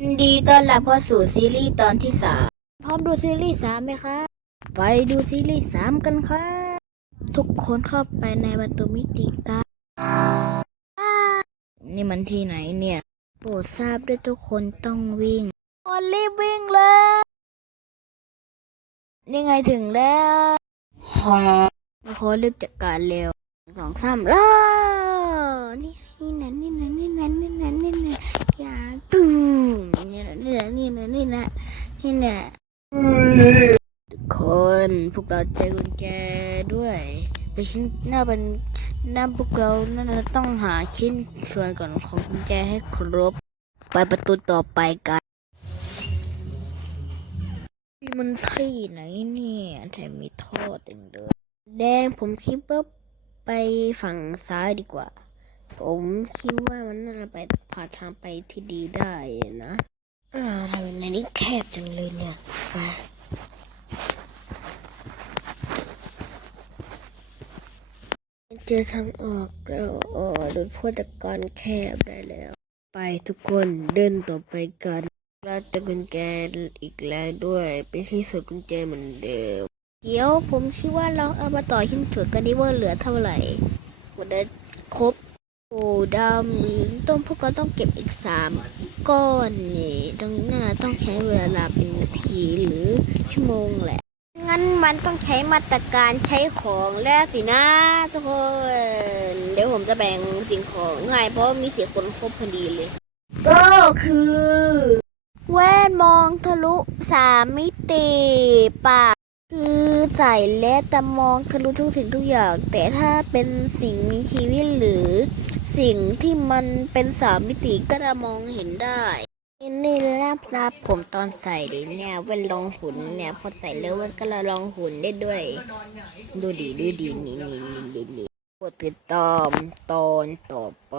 ยินดีต้อนรับเข้าสู่ซีรีส์ตอนที่สามพร้อมดูซีรีส์สามไหมคะไปดูซีรีส์สามกันค่ะ ทุกคนเข้าไปในประตูมิติกันอ้านี่มันที่ไหนเนี่ย โปรดทราบด้วยทุกคนต้องวิ่ง คนรีบวิ่งเลยนี่ไงถึงแล้วขอรีบจัดการเร็วสองสามล้อนี่นี่นะนี่นะนี่นะนี่นะนี่นะอย่าตึ้มนี่นะนี่นะ นี่นะนี่นะคนพวกเราใจกุญแจด้วยไปชิ้นหน้าเป็นหน้าพวกเราน่าจะต้องหาชิ้นส่วนก่อนของกุญแจให้ครบ ไปประตูต่อไปกันมันที่ไหนเนี่ยแถมมีท่อเต็มเลยแดงผมคิดว่าไปฝั่งซ้ายดีกว่า ผมคิดว่ามันน่าจะไปพาทางไปที่ดีได้นะ อ่าทำไมในนี้แคบจังเลยเนี่ยอะเจอทางออกแล้วอ๋อโดนพ่อจัดการแคบได้แล้ว ไปทุกคนเดินต่อไปกันเราจะกุญแจอีกแล้วด้วยไปที่สุดกุญแจเหมือนเดิม เดี๋ยวผมคิดว่าเราเอามาต่อชิ้นส่วนกันดีว่าเหลือเท่าไหร่หมันได้ครบ โอ้ดำต้องพวกเราต้องเก็บอีกสามก้อนนี่ต้องน่าต้องใช้เวลาเป็นนาทีหรือชั่วโมงแหละ งั้นมันต้องใช้มาตรการใช้ของแล้วสินะทุกคนเดี๋ยวผมจะแบ่งสิ่งของให้เพราะมีเสียคนครบพอดีเลย ก็คือแว่นมองทะลุสามมิติปากคือใส่และแต่มองทะลุทุกสิ่งทุกอย่าง แต่ถ้าเป็นสิ่งมีชีวิตหรือ สิ่งที่มันเป็นสามมิติก็จะมองเห็นได้นี่นะครับผมตอนใส่เนี่ยเว้นรองหุ่นเนี่ยพอใส่แล้วมันก็ละรองหุ่นได้ด้วย ดูดีดูดีนี่นี่นี่นี่นี่กดติดตามตอนต่อไป